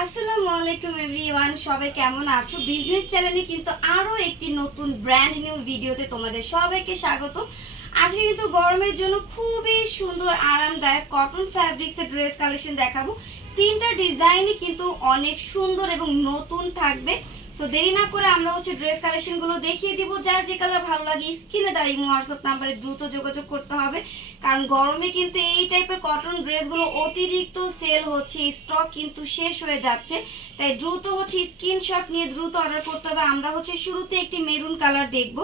আসসালামু আলাইকুম এভরিওয়ান, সবাই কেমন আছো? বিজনেস চ্যানেলে কিন্তু আরো একটি নতুন ব্র্যান্ড নিউ ভিডিওতে তোমাদের সবাইকে স্বাগত। আজকে কিন্তু গরমের জন্য খুবই সুন্দর আরামদায়ক কটন ফ্যাব্রিক্সের ড্রেস কালেকশন দেখাবো। তিনটা ডিজাইনই কিন্তু অনেক সুন্দর এবং নতুন থাকবে। সো দেরি না করে আমরা ড্রেস কালেকশনগুলো দেখিয়ে দিব। যার যে কালার ভালো লাগে স্ক্রিনে দেওয়া ইমো হোয়াটসঅ্যাপ নাম্বারে দ্রুত যোগাযোগ করতে হবে, কারণ গরমে কিন্তু এই টাইপের কটন ড্রেসগুলো অতিরিক্ত সেল হচ্ছে, স্টক কিন্তু শেষ হয়ে যাচ্ছে। তাই দ্রুত স্ক্রিনশট নিয়ে দ্রুত অর্ডার করতে হবে। আমরা শুরুতে একটি মেরুন কালার দেখব,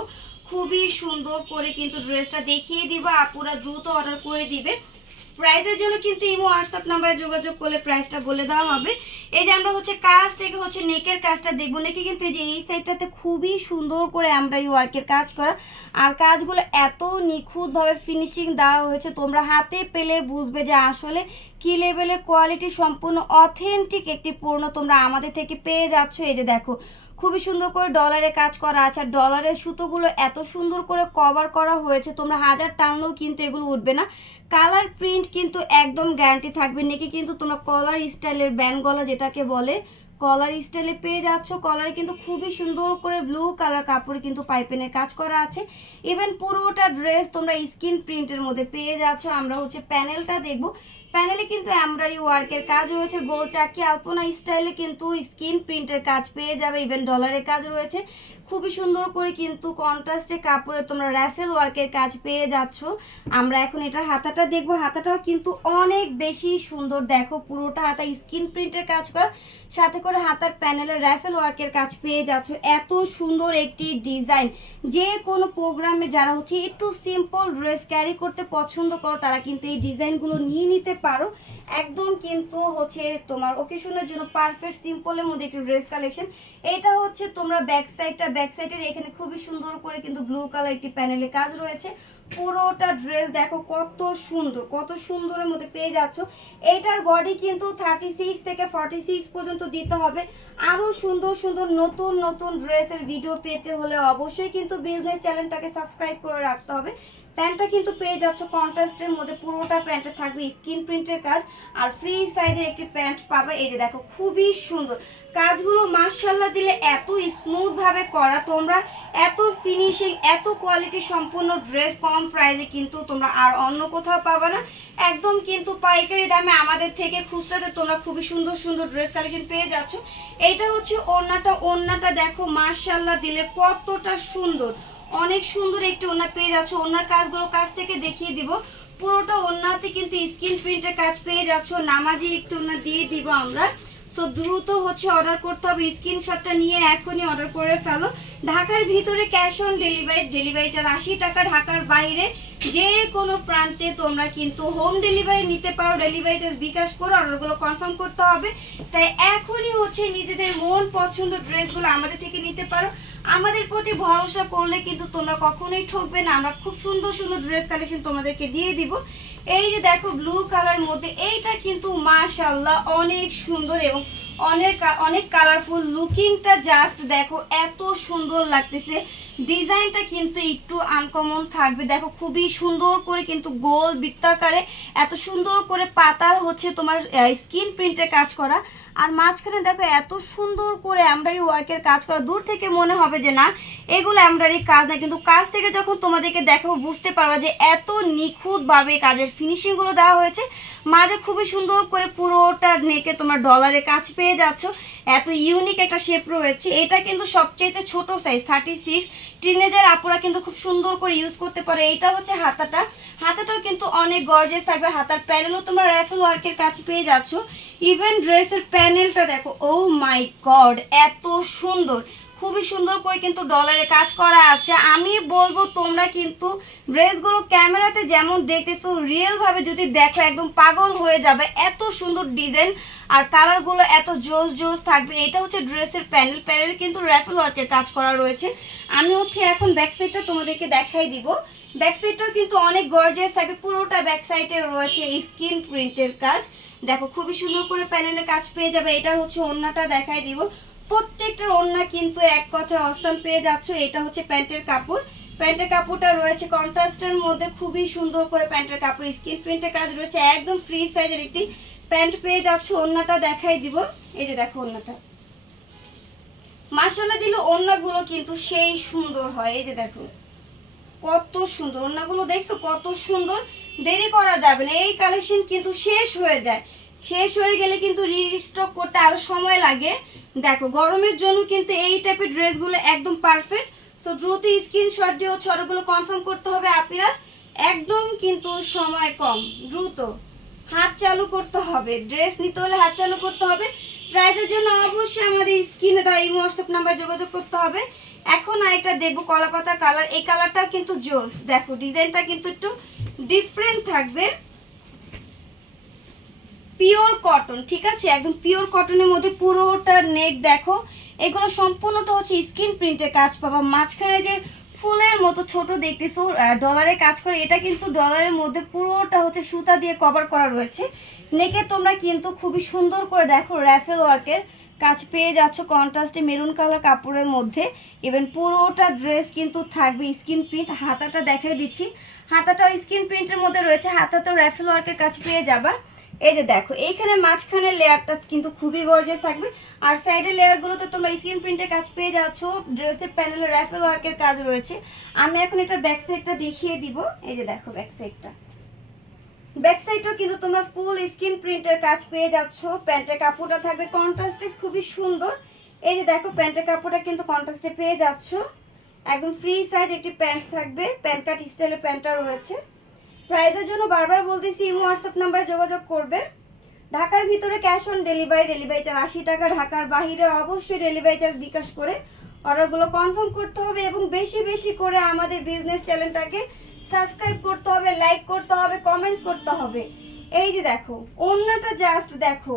খুবই সুন্দর করে কিন্তু ড্রেসটা দেখিয়ে দিব, আপুরা দ্রুত অর্ডার করে দিবে। প্রাইসের জন্য কিন্তু ইমো হোয়াটসঅ্যাপ নাম্বারে যোগাযোগ করলে প্রাইসটা বলে দেওয়া হবে। এই যে আমরা কাজ থেকে নেকের কাজটা দেখবো। নেকে কিন্তু এই যে এই সাইডটাতে খুবই সুন্দর করে এমব্রয়ডারি ওয়ার্কের কাজ করা, আর কাজগুলো এত নিখুঁতভাবে ফিনিশিং দেওয়া হয়েছে, তোমরা হাতে পেলে বুঝবে যে আসলে কি লেভেলের কোয়ালিটি সম্পূর্ণ অথেন্টিক একটি পণ্য তোমরা আমাদের থেকে পেয়ে যাচ্ছ। এই যে দেখো খুবই সুন্দর করে ডলারে কাজ করা আছে, আর ডলারের সুতোগুলো এত সুন্দর করে কভার করা হয়েছে, তোমরা হাজার টানলেও কিন্তু এগুলো উঠবে না। কালার প্রিন্ট কিন্তু একদম গ্যারান্টি থাকবে। নেকে কিন্তু তোমরা কলার স্টাইলের ব্যান্ড গলা যেটাকে বলে কলার স্টাইলে পেয়ে যাচ্ছ। কলারে কিন্তু খুবই সুন্দর করে ব্লু কালার কাপড়ে কিন্তু পাইপিনের কাজ করা আছে। ইভেন পুরোটা ড্রেস তোমরা স্কিন প্রিন্টের মধ্যে পেয়ে যাচ্ছ। আমরা প্যানেলটা দেখবো। প্যানেলে কিন্তু এমব্রয়ডারি ওয়ার্কের কাজ রয়েছে, গোল চাকি আলপনা স্টাইলে কিন্তু স্কিন প্রিন্টের কাজ পেয়ে যাবে। ইভেন ডলারের কাজ রয়েছে, খুবই সুন্দর করে কিন্তু কন্ট্রাস্টে কাপড়ে তোমরা র্যাফেল ওয়ার্কের কাজ পেয়ে যাচ্ছ। আমরা এখন এটার হাতাটা দেখবো। হাতাটাও কিন্তু অনেক বেশি সুন্দর, দেখো পুরোটা হাতা স্কিন প্রিন্টের কাজ করা, সাথে করে হাতার প্যানেলে র্যাফেল ওয়ার্কের কাজ পেয়ে যাচ্ছ। এত সুন্দর একটি ডিজাইন, যে কোনো প্রোগ্রামে যারা একটু সিম্পল ড্রেস ক্যারি করতে পছন্দ করো তারা কিন্তু এই ডিজাইনগুলো নিয়ে নিতে পারো। একদম কিন্তু তোমার ওকেশনের জন্য পারফেক্ট সিম্পলের মধ্যে একটি ড্রেস কালেকশন। এটা তোমরা ব্যাক সাইডের এখানে খুবই সুন্দর করে কিন্তু ব্লু কালার একটি প্যানেলে কাজ রয়েছে। পুরোটা ড্রেস দেখো কত সুন্দরের মধ্যে পেয়ে যাচ্ছ। এইটার বডি কিন্তু 36 থেকে 46 পর্যন্ত দিতে হবে। আরো সুন্দর সুন্দর নতুন নতুন ড্রেসের ভিডিও পেতে হলে অবশ্যই কিন্তু বিজনেস চ্যানেলটাকে সাবস্ক্রাইব করে রাখতে হবে। প্যান্টটা কিন্তু পেয়ে যাচ্ছ কন্ট্রাস্টের মধ্যে, পুরোটা প্যান্টে থাকবে স্কিন প্রিন্টের কাজ, আর ফ্রি সাইজের একটি প্যান্ট পাবে। এই যে দেখো খুবই সুন্দর কাজগুলো, মাশাআল্লাহ দিলে এত স্মুথ ভাবে করা, তোমরা এত ফিনিশিং এত কোয়ালিটি সম্পূর্ণ ড্রেস কম প্রাইসে কিন্তু তোমরা আর অন্য কোথাও পাবে না। একদম কিন্তু পাইকারি দামে আমাদের থেকে খুচরাতে তোমরা খুবই সুন্দর সুন্দর ড্রেস কালেকশন পেয়ে যাচ্ছ। এইটা ওড়নাটা দেখো মাশাআল্লাহ দিলে কতটা সুন্দর, অনেক সুন্দর একটি ওড়না পেয়ে যাচ্ছ। ওড়নার কাজগুলো কাছ থেকে দেখিয়ে দিব। পুরোটা ওড়নাতে কিন্তু স্কিন প্রিন্টের কাজ পেয়ে যাচ্ছ। নামাজি একটু ওড়না দিয়ে দিব আমরা। সো দ্রুত অর্ডার করতে হবে, স্ক্রিনশটটা নিয়ে এখনই অর্ডার করে ফেলো। ঢাকার ভিতরে ক্যাশ অন ডেলিভারি চার্জ 80 টাকা। ঢাকার বাইরে যে কোনো প্রান্তে তোমরা কিন্তু হোম ডেলিভারি নিতে পারো। ডেলিভারি চার্জ বিকাশ করে অর্ডারগুলো কনফার্ম করতে হবে। তাই এখনই নিজেদের মন পছন্দ ড্রেসগুলো আমাদের থেকে নিতে পারো। আমাদের প্রতি ভরসা করলে কিন্তু তোমরা কখনোই ঠকবে না। আমরা খুব সুন্দর সুন্দর ড্রেস কালেকশন তোমাদেরকে দিয়ে দিব। এই যে দেখো ব্লু কালার মধ্যে, এইটা কিন্তু মাশাআল্লাহ অনেক সুন্দর এবং অনেক কালারফুল। লুকিংটা জাস্ট দেখো এত সুন্দর লাগতেছে। ডিজাইনটা কিন্তু একটু আনকমন থাকবে, দেখো খুবই সুন্দর করে কিন্তু গোল বৃত্তাকারে এত সুন্দর করে পাতার তোমার স্কিন প্রিন্টের কাজ করা, আর মাঝখানে দেখো এত সুন্দর করে এমব্রয়ডারি ওয়ার্কের কাজ করা। দূর থেকে মনে হবে যে না এগুলো এমব্রয়ডারি কাজ না, কিন্তু কাজ থেকে যখন তোমাদেরকে দেখাবো বুঝতে পারবে যে এত নিখুঁতভাবে কাজের ফিনিশিংগুলো দেওয়া হয়েছে। মাঝে খুবই সুন্দর করে পুরোটা নেকে তোমার ডলারে কাজ পেয়ে যাচ্ছ। এত ইউনিক একটা শেপ রয়েছে। এটা কিন্তু সবচেয়ে ছোট সাইজ 36। টিনেজার আপুরা কিন্তু খুব সুন্দর করে ইউজ করতে পারো। এইটা হাতাটাও কিন্তু অনেক গর্জিয়াস থাকবে। হাতার প্যানেলও তোমরা রাইফেল ওয়ার্কের কাজ পেয়ে যাচ্ছ। ইভেন ড্রেসের প্যানেলটা দেখো, ও মাই গড এত সুন্দর, খুবই সুন্দর করে কিন্তু ডলারে কাজ করা আছে। আমি বলবো তোমরা কিন্তু ড্রেসগুলো ক্যামেরাতে যেমন দেখতেছো রিয়েলভাবে যদি দেখো একদম পাগল হয়ে যাবে। এত সুন্দর ডিজাইন আর কালারগুলো এত জোস থাকবে। এটা ড্রেসের প্যানেল কিন্তু র্যাফেল ওয়ার্কের কাজ করা রয়েছে। আমি এখন ব্যাক সাইডটা তোমাদেরকে দেখাই দিব। ব্যাক সাইডটাও কিন্তু অনেক গর্জিয়াস থাকবে। পুরোটা ব্যাক সাইডে রয়েছে স্কিন প্রিন্টের কাজ, দেখো খুবই সুন্দর করে প্যানেলে কাজ পেয়ে যাবে। এটার ওড়নাটা দেখাই দিব। প্রত্যেকটার ওড়না কিন্তু এক কথায় অসাম পেয়ে যাচ্ছ। এটা প্যান্টের কাপড়, প্যান্টের কাপড়টা রয়েছে কন্ট্রাস্টের মধ্যে, খুবই সুন্দর করে প্যান্টের কাপড় স্কিন প্রিন্টের কাজ রয়েছে। একদম ফ্রি সাইজের একটি প্যান্ট পেয়ে যাচ্ছ। ওড়নাটা দেখাই দিব, এই যে দেখো ওড়নাটা মাশাআল্লাহ দিলে ওড়নাগুলো কিন্তু সেই সুন্দর হয়। এই যে দেখো কত সুন্দর ওড়নাগুলো, দেখছো কত সুন্দর। দেরি করা যাবে না, এই কালেকশন কিন্তু শেষ হয়ে যায়, শেষ হয়ে গেলে কিন্তু রিস্টক করতে আরো সময় লাগে। দেখো গরমের জন্য কিন্তু এই টাইপের ড্রেসগুলো একদম পারফেক্ট। সো দ্রুত স্ক্রিনশট দিয়ে হচ্ছে অর্ডারগুলো কনফার্ম করতে হবে আপনারা, একদম কিন্তু সময় কম, দ্রুত হাত চালু করতে হবে। ড্রেস নিতে হলে হাত চালু করতে হবে। প্রাইসের জন্য অবশ্যই আমাদের স্ক্রিনে দেওয়া এই হোয়াটসঅ্যাপ নাম্বার যোগাযোগ করতে হবে। এখন আরেকটা দেখবো কলাপাতা কালার, এই কালারটাও কিন্তু জোস। দেখো ডিজাইনটা কিন্তু একটু ডিফারেন্ট থাকবে, পিওর কটন, ঠিক আছে, একদম পিওর কটনের মধ্যে পুরোটা নেক দেখো, এগুলো সম্পূর্ণটা হচ্ছে স্ক্রিন প্রিন্টের কাজ পাবা। মাঝখানে যে ফুলের মতো ছোট দেখতেছো ডলারে কাজ করে, এটা কিন্তু ডলারের মধ্যে পুরোটা হচ্ছে সুতা দিয়ে কভার করা রয়েছে। নেকে তোমরা কিন্তু খুবই সুন্দর করে দেখো র্যাফেল ওয়ার্কের কাজ পেয়ে যাচ্ছ কন্ট্রাস্টে মেরুন কালার কাপড়ের মধ্যে। ইভেন পুরোটা ড্রেস কিন্তু থাকবে স্ক্রিন প্রিন্ট। হাতাটা দেখাই দিচ্ছি, হাতাটাও স্ক্রিন প্রিন্টের মধ্যে রয়েছে, হাতাতেও র্যাফেল ওয়ার্কের কাজ পেয়ে যাবা। এই যে দেখো এইখানে মাঝখানে লেয়ারটা কিন্তু খুবই গর্জিয়াস থাকবে, আর সাইডের লেয়ারগুলোতে তোমরা স্ক্রিন প্রিন্টের কাজ পেয়ে যাচ্ছ। ড্রেসের প্যানেলে র্যাফেল ওয়ার্কের কাজ রয়েছে। আমি এখন এটা ব্যাক সাইডটা দেখিয়ে দিব। এই যে দেখো ব্যাক সাইডটা, ব্যাক সাইডটাও কিন্তু তোমরা ফুল স্ক্রিন প্রিন্টের কাজ পেয়ে যাচ্ছ। প্যান্টের কাপড়টা থাকবে কন্ট্রাস্টে খুবই সুন্দর। এই যে দেখো প্যান্টের কাপড়টা কিন্তু কন্ট্রাস্টে পেয়ে যাচ্ছ, একদম ফ্রি সাইজ একটি প্যান্ট থাকবে, প্যান্ট কাট স্টাইলের প্যান্টটা রয়েছে। প্রাইসের জন্য বারবার বলতেছি ইমো হোয়াটসঅ্যাপ নাম্বারে যোগাযোগ করবে। ঢাকার ভিতরে cash on delivery, delivery charge 80 টাকা। ঢাকার বাইরে অবশ্যই ডেলিভারি চার্জ বিকাশ করে অর্ডারগুলো কনফার্ম করতে হবে, এবং বেশি বেশি করে আমাদের বিজনেস চ্যানেলটাকে সাবস্ক্রাইব করতে হবে, লাইক করতে হবে, কমেন্টস করতে হবে। এই যে দেখো ওড়নাটা জাস্ট দেখো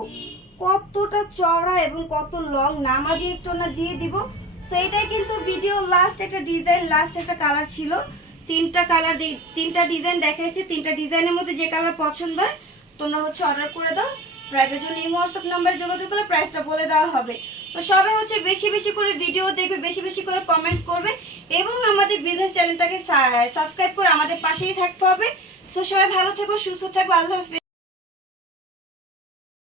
কতটা চওড়া এবং কত লং, নামাজি একটু ওড়না দিয়ে দিব। সো এটাই কিন্তু ভিডিও লাস্ট একটা ডিজাইন, লাস্ট একটা কালার ছিল। তিনটা কালার, তিনটা ডিজাইন দেখাইছি, তিনটা ডিজাইনের মধ্যে যে কালার পছন্দ হয় তোমরা হচ্ছে অর্ডার করে দাও। প্রাইসের জন্য এই হোয়াটসঅ্যাপ নাম্বারে যোগাযোগ করলে প্রাইসটা বলে দেওয়া হবে। তো সবাই হচ্ছে বেশি বেশি করে ভিডিও দেখবে, বেশি বেশি করে কমেন্টস করবে, এবং আমাদের বিজনেস চ্যানেলটাকে সাবস্ক্রাইব করে আমাদের পাশেই থাকতে হবে। তো সবাই ভালো থেকো, সুস্থ থাকো, আল্লাহ হাফেজ।